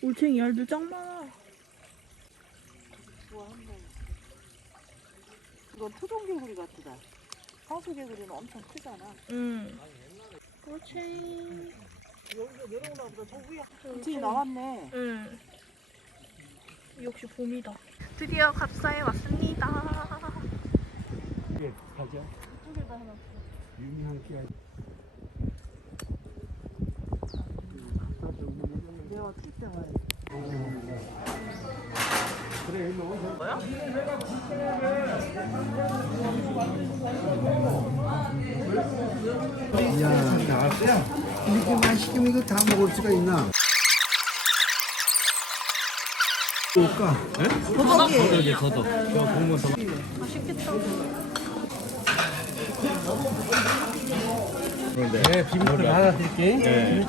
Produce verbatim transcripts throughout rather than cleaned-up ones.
올챙이 알도 짱 많아. 이건 토종개구리 같다. 황소개구리는 엄청 크잖아. 응. 올챙이. 여기서 내려오나 보다. 저 위에 올챙이 나왔네. 응. 역시 봄이다. 드디어 갑사에 왔습니다. 이게 가자. 이쪽에다 하나. 유명한 끼야. 내가 어떻게 때 와야 그래, 일로 오세요. 뭐야? 이야, 나왔어요? 이렇게 맛있게 이거 다 먹을 수가 있나? 뭘까? 더덕이. 더덕. 저 국물 더. 맛있겠다. 네, 비빔밥 하나 드릴게. 네.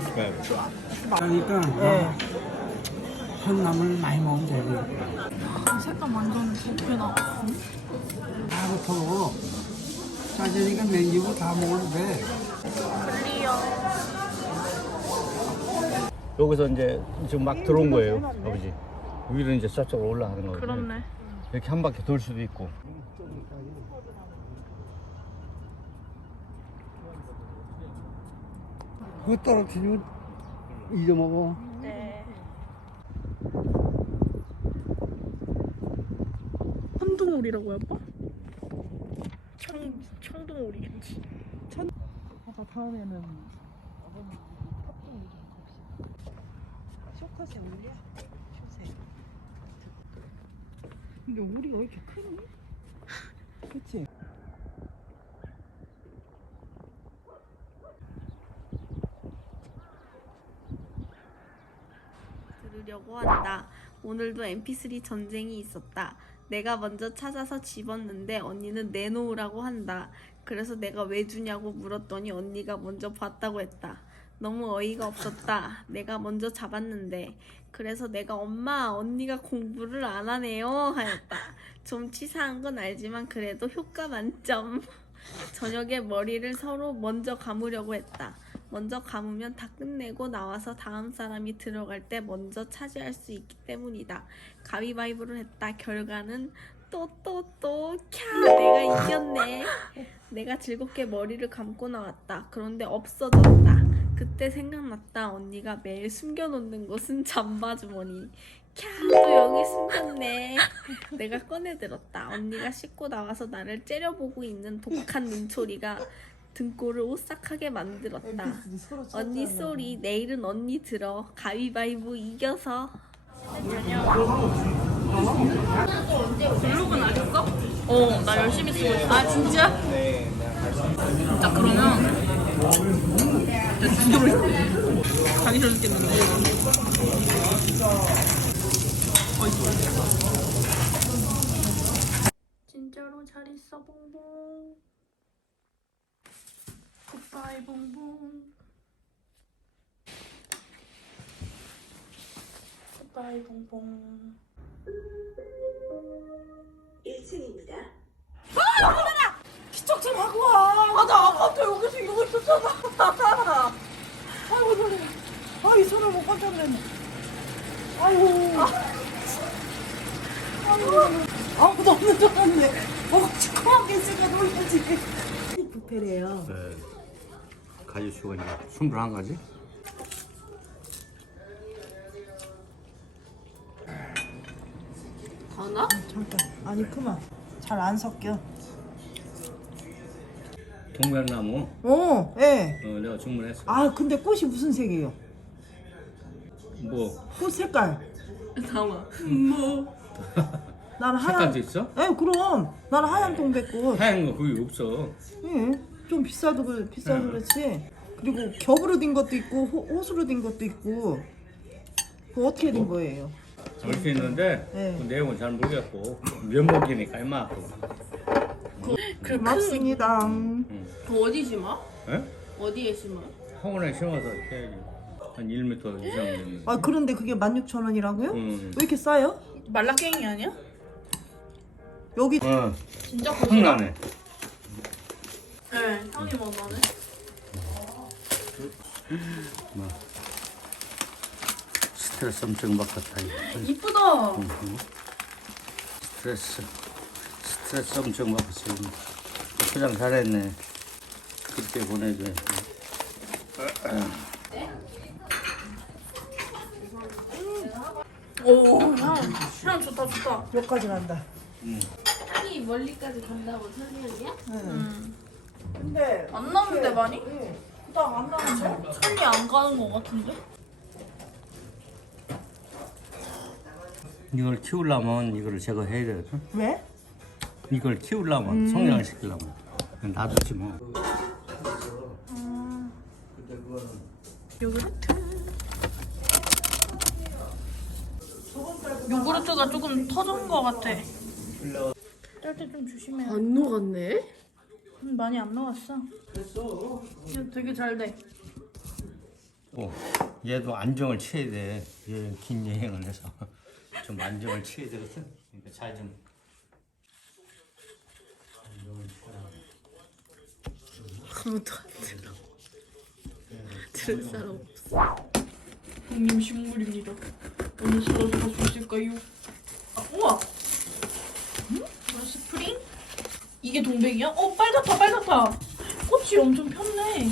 그러니까 어, 콩나물 많이 먹으면 되고 색감 완전 좋게 나왔어. 다부터 짜지니까 냉기고 다 먹어도 돼. 클리어. 여기서 이제 지금 막 들어온 거예요, 아버지. 위로 이제 저쪽으로 올라가는 거예요. 그렇네. 이렇게 한 바퀴 돌 수도 있고. 그거 떨어뜨리면 잊어먹어. 네. 천둥오리라고 아빠? 청 청둥오리겠지. 아빠 다음에는 아버님 팥붕 좀 갑시다. 쇼컷에 올려? 쇼세. 근데 우리가 왜 이렇게 크니? 그치? 들으려고 한다. 오늘도 엠피쓰리 전쟁이 있었다. 내가 먼저 찾아서 집었는데 언니는 내놓으라고 한다. 그래서 내가 왜 주냐고 물었더니 언니가 먼저 봤다고 했다. 너무 어이가 없었다. 내가 먼저 잡았는데. 그래서 내가 엄마 언니가 공부를 안 하네요 하였다. 좀 치사한 건 알지만 그래도 효과 만점. 저녁에 머리를 서로 먼저 감으려고 했다. 먼저 감으면 다 끝내고 나와서 다음 사람이 들어갈 때 먼저 차지할 수 있기 때문이다. 가위바위보를 했다. 결과는 또 또 또 캬 내가 이겼네. 내가 즐겁게 머리를 감고 나왔다. 그런데 없어졌다. 그때 생각났다. 언니가 매일 숨겨놓는 것은 잠바주머니. 캬 또 여기 숨겼네. 내가 꺼내들었다. 언니가 씻고 나와서 나를 째려보고 있는 독한 눈초리가 등골을 오싹하게 만들었다. 언니 쏘리 내일은 언니 들어. 가위바위보 이겨서. 블로그는 안 했어? 어, 나 열심히 쓰고 있어. 아 진짜? 네. 자 그러면 죽여버릴게. 가기 싫어 죽겠는데. 진짜로 잘 있어 봉봉. 굿바이 봉봉. 굿바이 봉봉. 일 층입니다. 기척 좀 하고 와. 아, 나 아까부터 여기서 이러고 있었잖아. 아이고, 놀래. 아, 이 손을 못 건졌네. 아이고. 아이고. 아무도 없는 줄 알았는데. 어, 시커멓게 있으니까 놀라지. 부페래요. 네. 가지 수가 이제 스물한 가지. 하나? 잠깐. 아니, 그만. 잘 안 섞여. 동백나무. 어, 예. 어, 내가 주문했어. 아, 근데 꽃이 무슨 색이에요? 뭐 꽃 색깔. 잠깐만. 나는 하얀. 색깔도 있어? 예, 그럼. 나는 하얀 동백꽃. 하얀 거 그게 없어. 예, 좀 비싸도 그 비싸서 그렇지. 그리고 겹으로 된 것도 있고 호, 호수로 된 것도 있고. 그거 어떻게 된 거예요? 볼 수 있는데 네. 그 내용은 잘 모르겠고 면목이니까 이마. 고맙습니다. 그 어디 심어? 예? 어디에 심어? 학원에 심어서 해야지. 한 일 미터 이상 되면. 아, 그런데 그게 만 육천 원이라고요? 음. 왜 이렇게 싸요? 말라깽이 아니야? 여기 어, 진짜 흥나네. 네, 향이 막 나네. 스트레스 엄청 받았다. 이쁘다. 스트레스 스트레스 엄청 받았어. 포장 잘했네. 그때 보내줘. 오, 향, 향 좋다 좋다. 여기까지 간다. 향이 멀리까지 간다고 설명이야? 근데 안 나는데 많이? 딱안 나는데? 손이 안 가는 것 같은데? 이걸 키우려면 이거를 제거해야 되거든. 왜? 이걸 키우려면 성장을 시키려면 놔두지 뭐. 요구르트가 조금 터진 것 같아. 짤 때 좀 조심해. 안 녹았네? 음, 많이 안 나왔어. 이거 되게 잘 돼. 어, 얘도 안정을 취해야 돼. 얘 긴 여행을 해서 좀 안정을 취해야 되거든. 그러니까 잘 좀. 아무도 안 들어. 들을 사람 없어. 형님 식물입니다. 오늘 살아서 갈 수 있을까요? 아, 우와! 응? 뭐야, 스프링? 이게 동백이야? 어, 빨갛다, 빨갛다! 꽃이 엄청 폈네.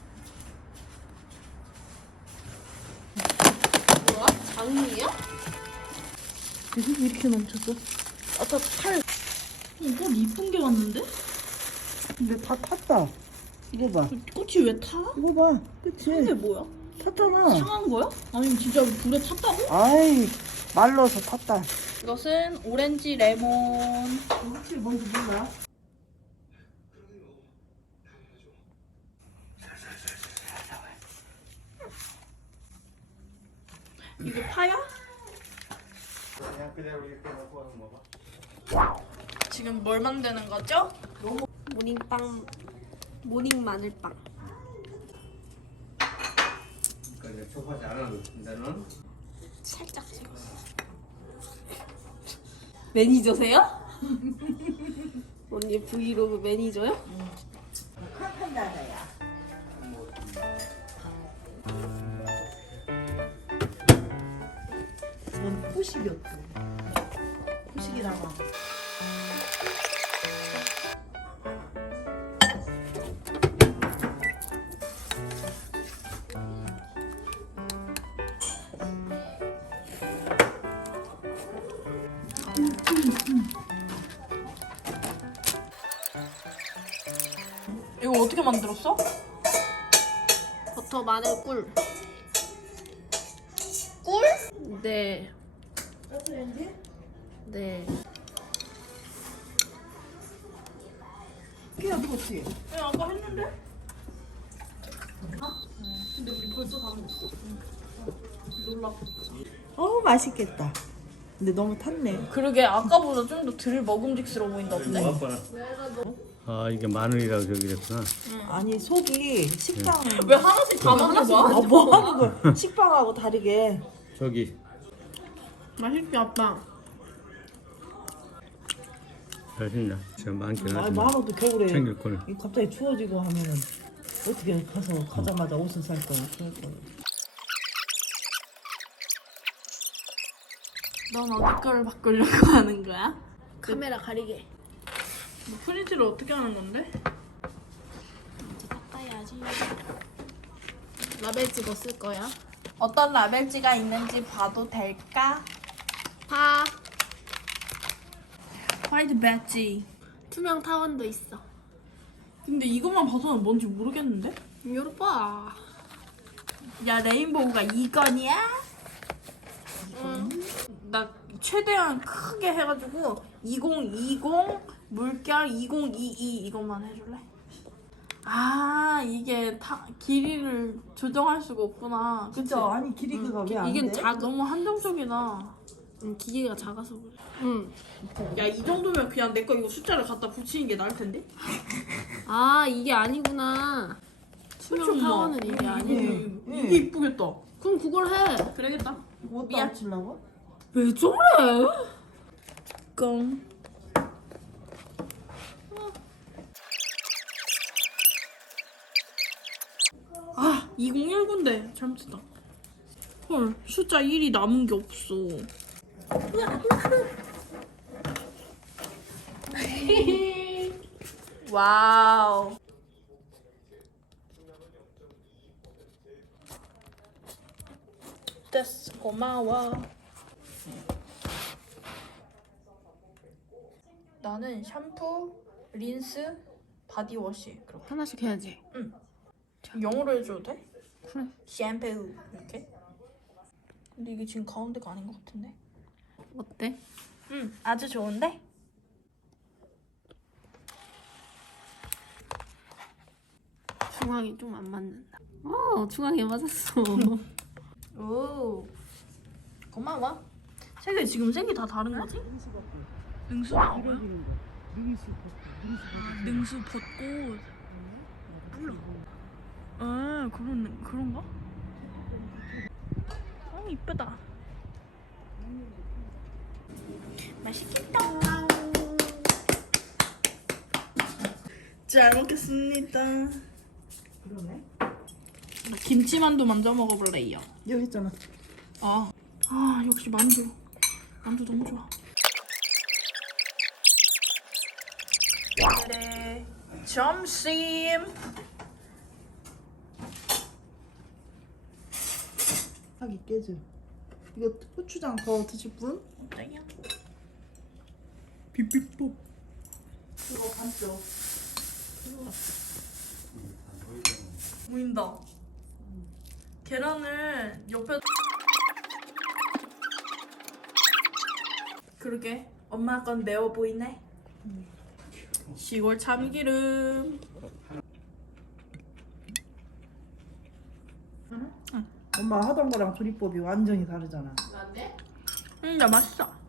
뭐야? 장미야? 왜 이렇게 넘쳤어? 아까 칼. 어, 꽃 이쁜 게 왔는데? 근데 다 탔다. 이거 봐. 꽃이 왜 타? 이거 봐. 그치? 근데 뭐야? 탔잖아. 상한 거야? 아니면 진짜 불에 탔다고? 아이, 말라서 탔다. 이것은 오렌지 레몬. 혹시 뭔지 몰라? 이거 파야? 지금 뭘 만드는 거죠? 모닝빵, 모닝 마늘빵. 그러니까 이제 초파지 안 하고 있는데는 살짝 찍었어. 매니저세요? 언니 브이로그 매니저요? 넌 후식이었지. 후식이라고. 이거 어떻게 만들었어? 버터, 마늘, 꿀. 꿀? 네. 네. 그냥 그렇지. 왜 아까 했는데? 근데 우리 벌써 다 먹었어. 놀라. 어, 맛있겠다. 근데 너무 탔네. 그러게 아까보다 좀 더 덜 먹음직스러워 보인다 본데? 아 이게 마늘이라고 저기 그랬구나. 아니, 속이 식빵. 왜 하나씩 다 먹는 거야? 아, 뭐 하는 거야? 식빵하고 다르게. 저기 맛있지 아빠? 맛있나? 제가 많긴 아, 하지만 마음도 겨울에 챙길 걸. 이 갑자기 추워지고 하면은 어떻게 가서 가자마자 옷을 살 거야? 그럴 거야. 넌 어디 거를 바꾸려고 하는 거야? 카메라 가리게. 뭐 프린트를 어떻게 하는 건데? 이제 닦아야지. 라벨 찍었을 거야. 어떤 라벨지가 있는지 봐도 될까? 파. 화이트 배지. 투명 타원도 있어. 근데 이것만 봐서는 뭔지 모르겠는데? 요로 봐. 야 레인보우가 이건이야? 응. 나 최대한 크게 해가지고 이천이십 물결 이천이십이 이것만 해줄래? 아 이게 타, 길이를 조정할 수가 없구나. 그치? 진짜 아니 길이가 왜 안 돼? 이게 작 너무 한정적이다. 응, 기계가 작아서 그래. 응. 야 이 정도면 그냥 내 거 이거 숫자를 갖다 붙이는 게 나을 텐데? 아, 이게 아니구나. 투명 그치, 엄마? 타원은 이게 아니야. 이게, 응. 이게 이쁘겠다. 그럼 그걸 해. 그래야겠다. 뭐 미안. 따치려고? 왜 저래? 꽁. 아 이천십구인데 잘못했다. 헐, 숫자 일이 남은 게 없어. 와우. 됐어, 고마워. 나는 샴푸, 린스, 바디워시. 그렇게. 하나씩 해야지. 영어로 해줘도 돼? 그래. 샴푸 이렇게. 근데 이게 지금 가운데가 아닌 것 같은데? 어때? 응, 아주 좋은데? 중앙이 좀 안 맞는다. 어, 중앙에 맞았어. 오, 고마워. 색이 지금 색이 다 다른 거지? 능수가 뭐야? 아, 능수 벚꽃. 몰라. 아, 그런 그런가? 어, 이쁘다. 맛있겠다. 잘 먹겠습니다. 그러네. 김치만두 먼저 먹어볼래요. 여기 있잖아. 아, 아 역시 만두. 만두 너무 좋아. 오늘의 점심. 하기 깨져. 이거 고추장 더 드실 분? 어때요? 비비뽀. 이거 반쪽. 보인다. 계란을 옆에. 그러게 엄마 건 매워 보이네. 시골 참기름. 엄마 하던 거랑 조리법이 완전히 다르잖아. 응, 나 맛있어.